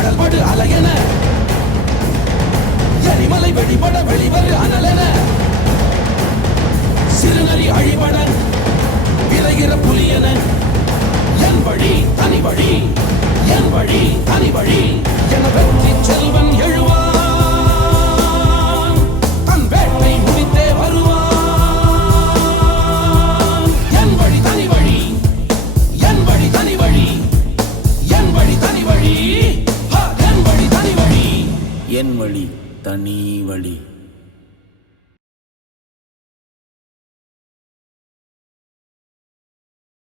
கடல் படு அலையென எரிமலை வெடிபட வெளிவரு அனலென சிறுநரி அழிபட விரைகிற புலியென என் வழி தனி வழி என் வழி தனி வழி என வெற்றி செல்வன் எழுவான் தன் வேட்டை முடித்தே வருவான் என் வழி தனி வழி என் வழி தனி வழி என் வழி தனி வழி என் வழி தனி வழி என் வழி தனி வழி.